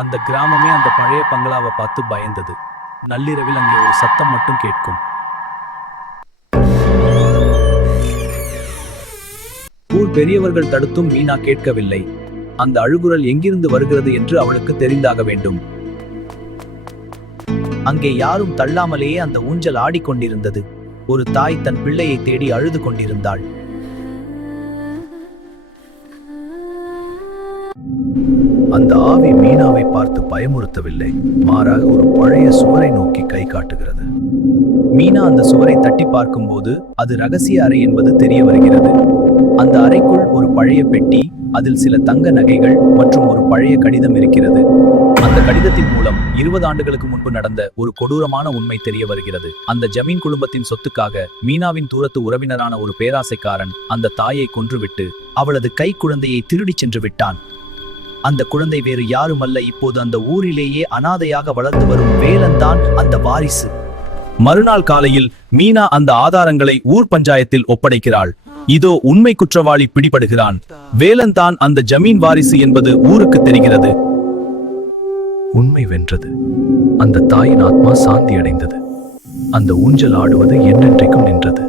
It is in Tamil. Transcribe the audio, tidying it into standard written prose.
அந்த கிராமமே அந்த பழைய பங்களாவை பார்த்து பயந்தது. நள்ளிரவில் அங்கே ஒரு சத்தம் மட்டும் கேட்கும். ஊர் பெரியவர்கள் தடுத்தும் மீனா கேட்கவில்லை. அந்த அழுகுரல் எங்கிருந்து வருகிறது என்று அவளுக்கு தெரிந்தாக வேண்டும். அங்கே யாரும் தள்ளாமலேயே அந்த ஊஞ்சல் ஆடிக்கொண்டிருந்தது. ஒரு தாய் தன் பிள்ளையை தேடி அழுது கொண்டிருந்தாள். அந்த ஆவி மீனாவை பார்த்து பயமுறுத்தவில்லை, மாறாக ஒரு பழைய சுவரை நோக்கி கை காட்டுகிறது. மீனா அந்த சுவரை தட்டி பார்க்கும்போது அது ரகசிய அறை என்பது தெரிய வருகிறது. அந்த அறைக்குள் ஒரு பழைய பெட்டி, அதில் சில தங்க நகைகள் மற்றும் ஒரு பழைய கடிதம் இருக்கிறது. அந்த கடிதத்தின் மூலம் 20 ஆண்டுகளுக்கு முன்பு நடந்த ஒரு கொடூரமான உண்மை தெரிய வருகிறது. அந்த ஜமீன் குடும்பத்தின் சொத்துக்காக மீனாவின் தூரத்து உறவினரான ஒரு பேராசைக்காரன் அந்த தாயை கொன்றுவிட்டு அவளது கை குழந்தையை திருடிச் சென்று விட்டான். அந்த குழந்தை வேறு யாருமல்ல, இப்போது அந்த ஊரிலேயே அனாதையாக வளர்ந்து வரும் வேலன் தான் அந்த வாரிசு. மறுநாள் காலையில் மீனா அந்த ஆதாரங்களை ஊர் பஞ்சாயத்தில் ஒப்படைக்கிறாள். இதோ உண்மை குற்றவாளி பிடிபடுகிறான். வேலன் தான் அந்த ஜமீன் வாரிசு என்பது ஊருக்கு தெரிகிறது. உண்மை வென்றது. அந்த தாயின் ஆத்மா சாந்தி அடைந்தது. அந்த ஊஞ்சல் ஆடுவது என்றென்றைக்கும் நின்றது.